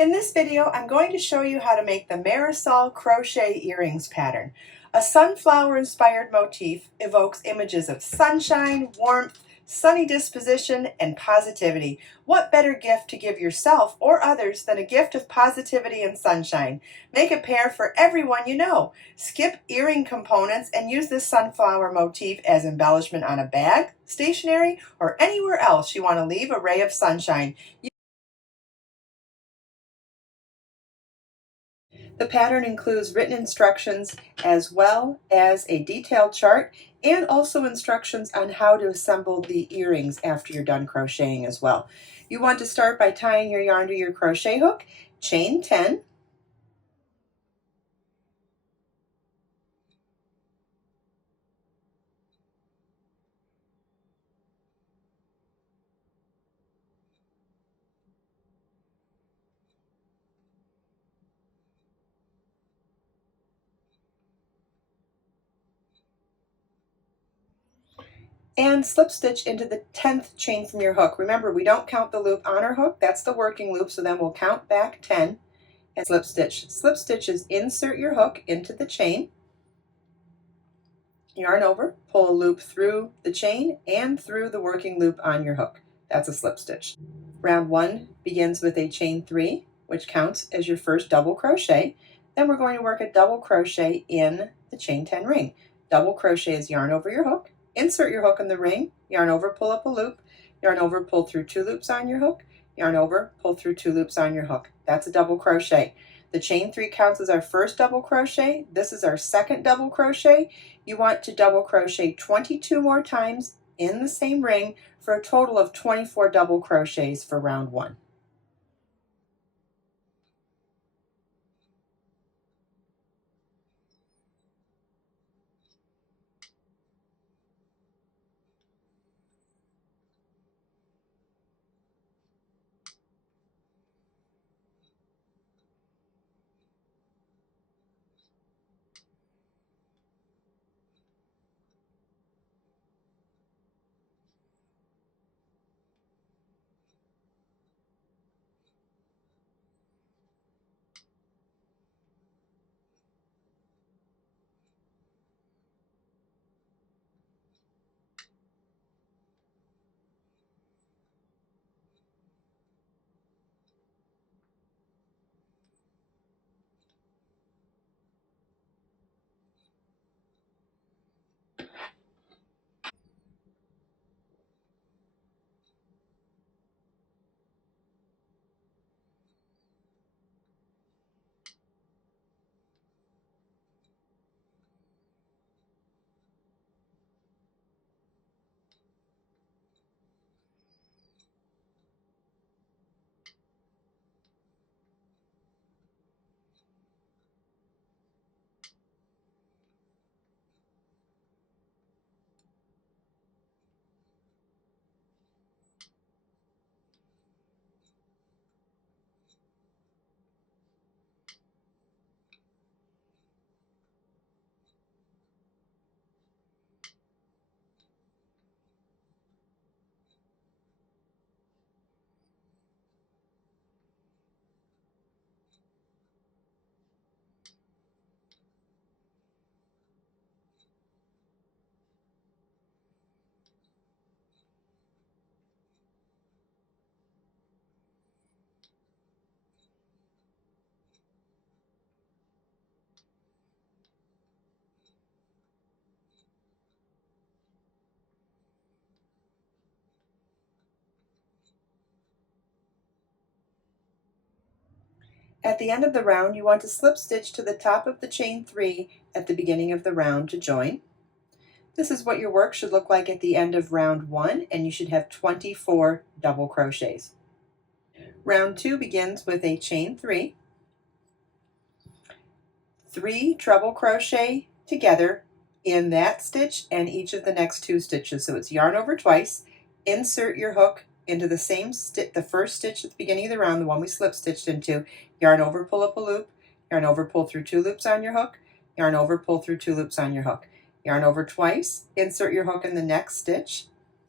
In this video, I'm going to show you how to make the Marisol crochet earrings pattern. A sunflower-inspired motif evokes images of sunshine, warmth, sunny disposition, and positivity. What better gift to give yourself or others than a gift of positivity and sunshine? Make a pair for everyone you know. Skip earring components and use this sunflower motif as embellishment on a bag, stationery, or anywhere else you want to leave a ray of sunshine. The pattern includes written instructions as well as a detailed chart and also instructions on how to assemble the earrings after you're done crocheting as well. You want to start by tying your yarn to your crochet hook, chain 10, and slip stitch into the 10th chain from your hook. Remember, we don't count the loop on our hook. That's the working loop, so then we'll count back 10 and slip stitch. Slip stitch is insert your hook into the chain, yarn over, pull a loop through the chain and through the working loop on your hook. That's a slip stitch. Round 1 begins with a chain 3, which counts as your first double crochet. Then we're going to work a double crochet in the chain 10 ring. Double crochet is yarn over your hook, insert your hook in the ring, yarn over, pull up a loop, yarn over, pull through 2 loops on your hook, yarn over, pull through 2 loops on your hook. That's a double crochet. The chain 3 counts as our first double crochet. This is our second double crochet. You want to double crochet 22 more times in the same ring for a total of 24 double crochets for round 1. At the end of the round, you want to slip stitch to the top of the chain 3 at the beginning of the round to join. This is what your work should look like at the end of round 1, and you should have 24 double crochets. Round 2 begins with a chain 3, 3 treble crochet together in that stitch and each of the next 2 stitches. So it's yarn over twice, insert your hook into the same stitch, the first stitch at the beginning of the round, the one we slip stitched into, yarn over, pull up a loop, yarn over, pull through 2 loops on your hook, yarn over, pull through 2 loops on your hook, yarn over twice, insert your hook in the next stitch,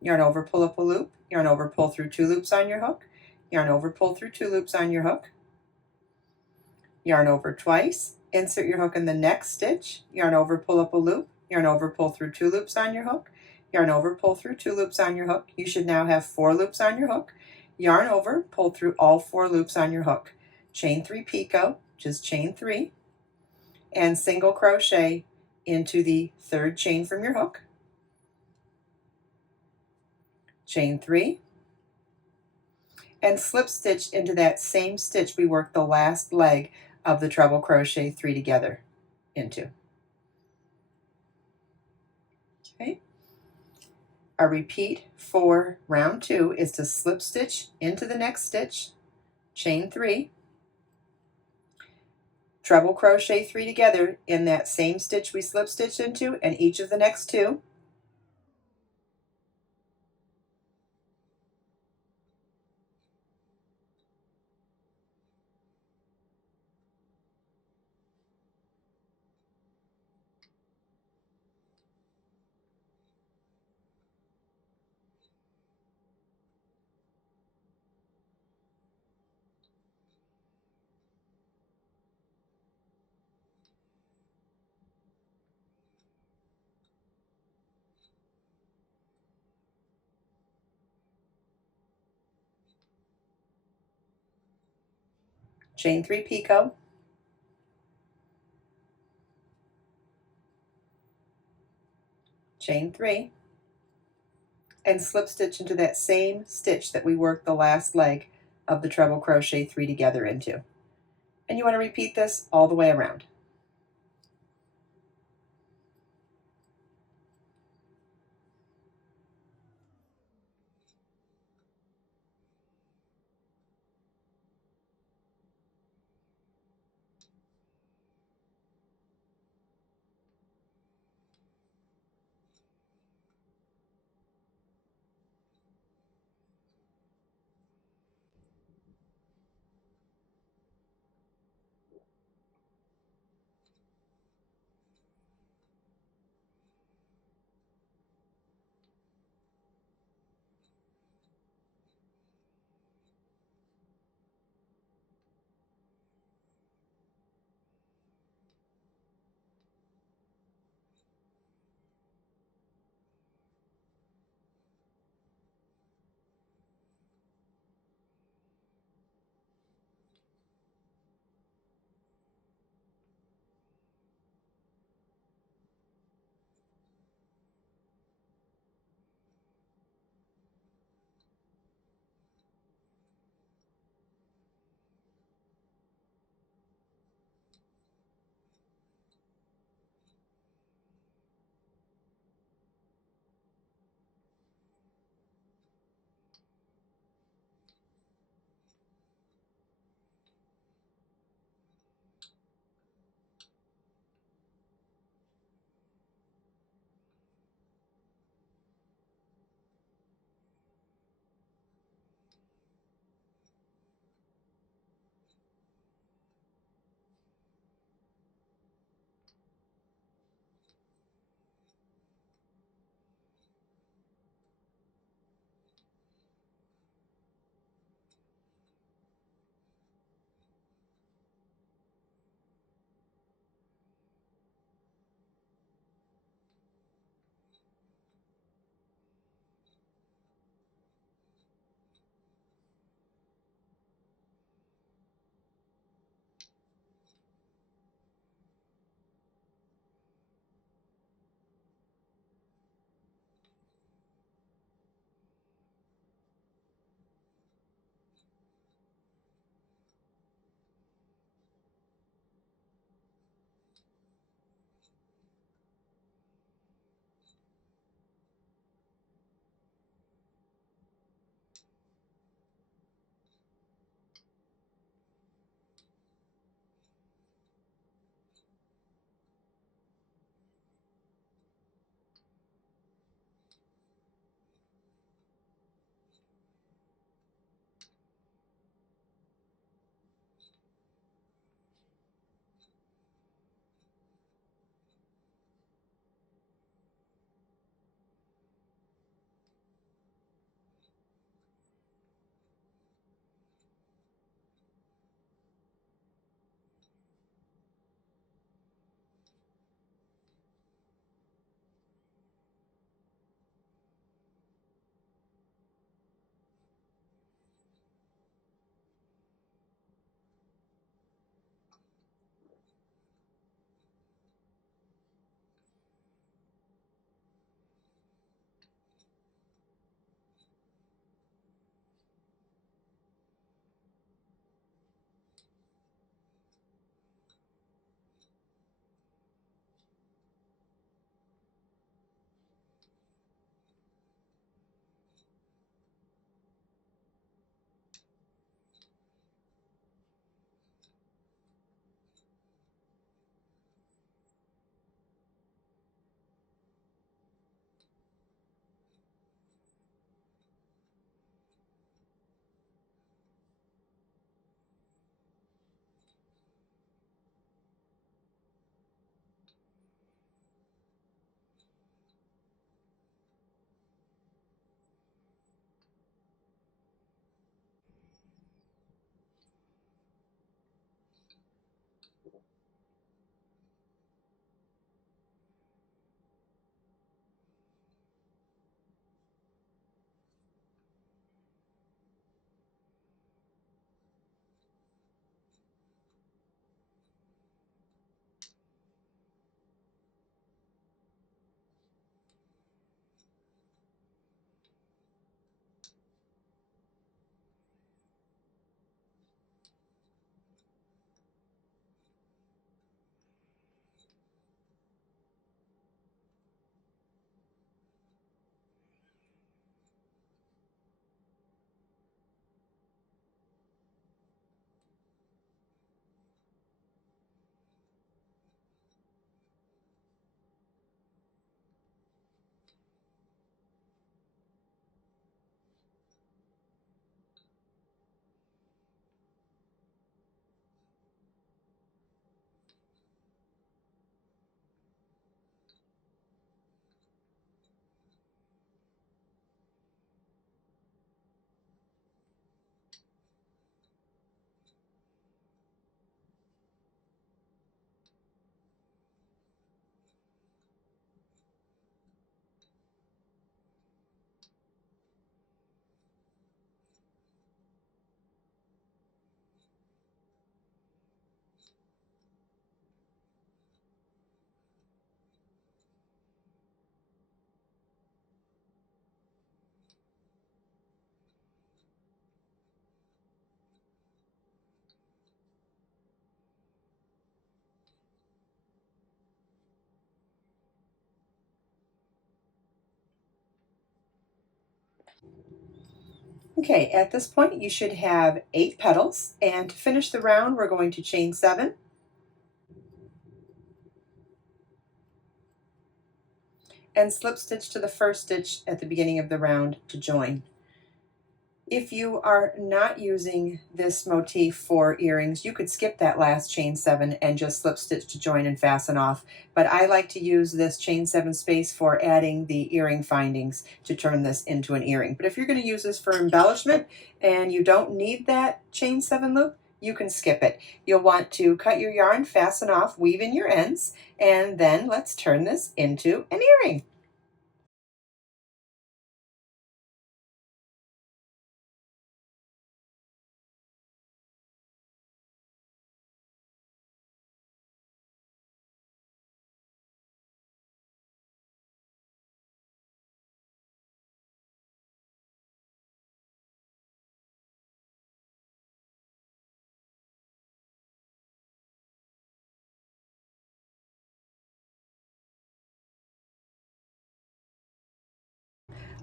yarn over, pull up a loop, yarn over, pull through 2 loops on your hook, yarn over, pull through 2 loops on your hook, yarn over twice, insert your hook in the next stitch, yarn over, pull up a loop, yarn over, pull through 2 loops on your hook, yarn over, pull through 2 loops on your hook. You should now have 4 loops on your hook. Yarn over, pull through all 4 loops on your hook. Chain 3 picot, just chain 3, and single crochet into the 3rd chain from your hook. Chain 3, and slip stitch into that same stitch we worked the last leg of the treble crochet 3 together into. Okay. Our repeat for round 2 is to slip stitch into the next stitch, chain 3, treble crochet 3 together in that same stitch we slip stitched into and each of the next 2. Chain 3 picot, chain 3, and slip stitch into that same stitch that we worked the last leg of the treble crochet 3 together into. And you want to repeat this all the way around. Okay, at this point you should have 8 petals, and to finish the round we're going to chain 7 and slip stitch to the first stitch at the beginning of the round to join. If you are not using this motif for earrings, you could skip that last chain 7 and just slip stitch to join and fasten off. But I like to use this chain 7 space for adding the earring findings to turn this into an earring. But if you're going to use this for embellishment and you don't need that chain 7 loop, you can skip it. You'll want to cut your yarn, fasten off, weave in your ends, and then let's turn this into an earring.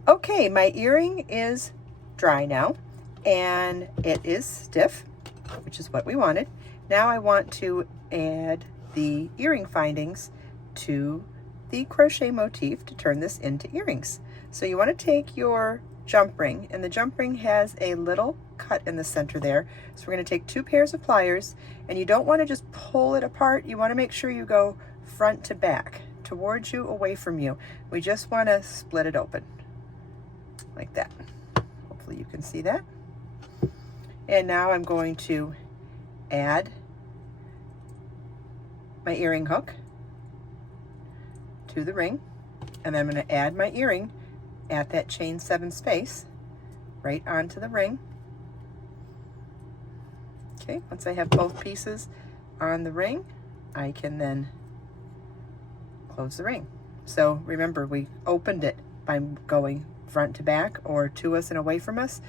Okay, my earring is dry now, and it is stiff, which is what we wanted. Now I want to add the earring findings to the crochet motif to turn this into earrings. So you want to take your jump ring, and the jump ring has a little cut in the center there. So we're going to take 2 pairs of pliers, and you don't want to just pull it apart. You want to make sure you go front to back, towards you, away from you. We just want to split it open like that. Hopefully you can see that. And now I'm going to add my earring hook to the ring, and then I'm going to add my earring at that chain 7 space right onto the ring. Okay, once I have both pieces on the ring, I can then close the ring. So remember, we opened it by going front to back or to us and away from us.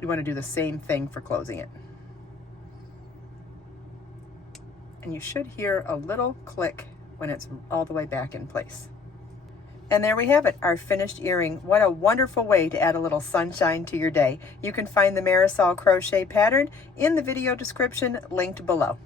You want to do the same thing for closing it. And you should hear a little click when it's all the way back in place. And there we have it, our finished earring. What a wonderful way to add a little sunshine to your day. You can find the Marisol crochet pattern in the video description linked below.